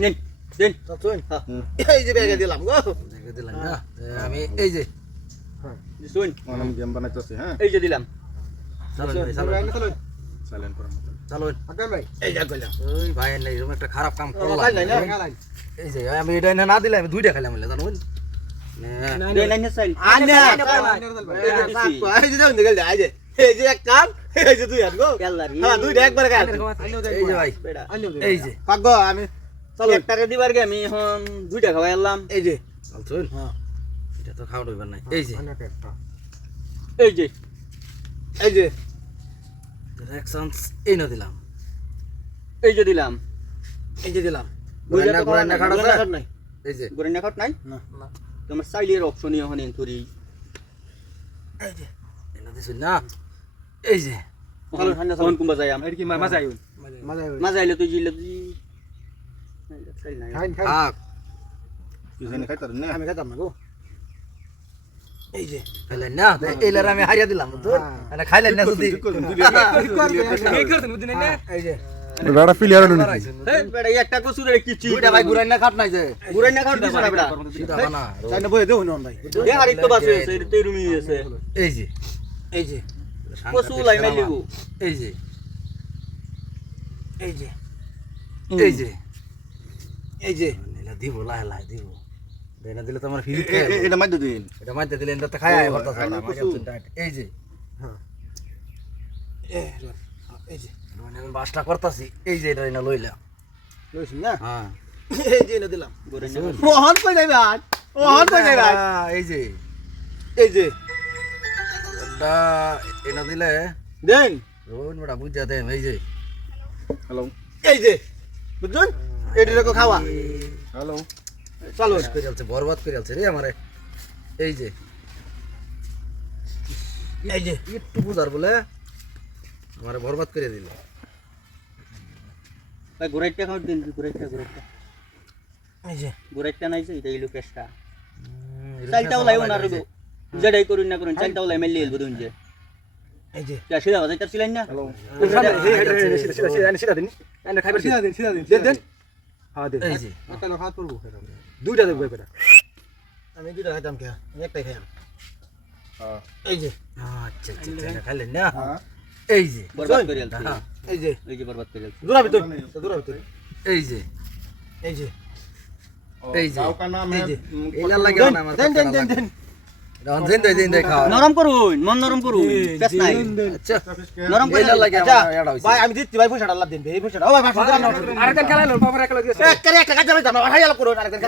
নিন দিন চাচুন হ্যাঁ। এই যে ব্যাগে দিলাম গো দেখে দিলাম না আমি এই যে শুন আমি গেম বানাইতেছি হ্যাঁ এই যে দিলাম চালুন ভাই চালুন সাইলেন্ট করুন চালুন আকাম ভাই এই যা কইলাম ওই ভাই নাই এরকম একটা খারাপ কাম এই যে আমি এটা না দিলে আমি দুইটা খাইলাম বলে আনে এই যে দেখুন এই যে এক কাম এই যে দুই হাত গো। হ্যাঁ দুইটা একবারে খাই এই যে ভাই এই যে। কাক আমি চলো। এক দিবার গে আমি এখন দুইটা খাওয়াই এলাম এই যে। চালছুন হ্যাঁ। এটা তো খাওয়া দইবার নাই। এই যে। এই যে। এই যে। এক চান্স এই না দিলাম। এই যে দিলাম। এই যে দিলাম। গুরান্না গুরান্না খাড়া গুরান্না আছে? খাট নাই? এই যে। গরেন খাট নাই? না। তোমার চাইলের অপশনই এখন এন্টুরি এই যে। এনে দিছুন না? এই যে। কোন কি মাজা আইলে তুই জিলে তুই খাই খাই আক কি জানি খাইতার না? আমি খাইতাম না গো। এই যে খাইলেন না তো এইলার আমি হারিয়ে দিলাম তো। মানে খাইলেন না যদি। এই যে। বেড়া প্লেয়ার হলো এই বেড়া একটা কসুর রে দুইটা ভাই গুরান্না খাট নাই যে। খাট দিছ না বেড়া সিধা বানা। চাই না বই দেও নন ভাই। দে হারিত তো বাসে আছে তে আছে। এই যে এই যে। কসু লাই এই যে। এই যে। এই যে। এই যে। নিলা দিব লাই লাই দিব। দেনা দিলে তো আমার ফিরি এটা মাইদ দিন এটা মাইতে দিলে এটা খায় আয় করতে এই যে। এই এই যে। মানে আমি বাসটা করতাছি এই যে এটা না লইলা। লইছি না? হ্যাঁ। এই যে এনে দিলাম। মোহন কই যাই ভাই মোহন কই যাই ভাই এই যে। এই যে। এটা এনা দিলে দেন। রোন বড়া বুঝা দেন এই যে। হ্যালো। এই যে বুঝুন এটি রেখো খাওয়া। হ্যালো। চলো করে আছে বরবাদ করে আছে রে আমারে। এই যে। এই যে একটু বুঝার বলে আমারে বরবাদ করে দিল। ভাই গুরাইটা খাট দিন গুরাইটা গুরাইটা এই যে। গুরাইটা নাই যে এটা ইলু কেষ্টা চালটাও লাই ওনার গো যেটাই করুন না করুন চাইতে হলে এমএলএ এলবো দুনজে এই যে যা সিধা বাজাই তার ছিলেন না সিধা দিন সিধা দিন সিধা দিন দেন হ্যাঁ দেন এই যে যে এই যে এই যে এই যে রঞ্জিন দুই দিন দেখা নরম করুন মন নরম করুন পেস নাই। আচ্ছা নরম করে লাগে আচ্ছা, ভাই আমি দিচ্ছি ভাই পয়সাটা আল্লাহ দিন ভাই পয়সাটা। ও ভাই আরেকদিন খেলা লোন পাবো এক লাগে এক টাকা যাবে না ভাই আলো করুন আরেকদিন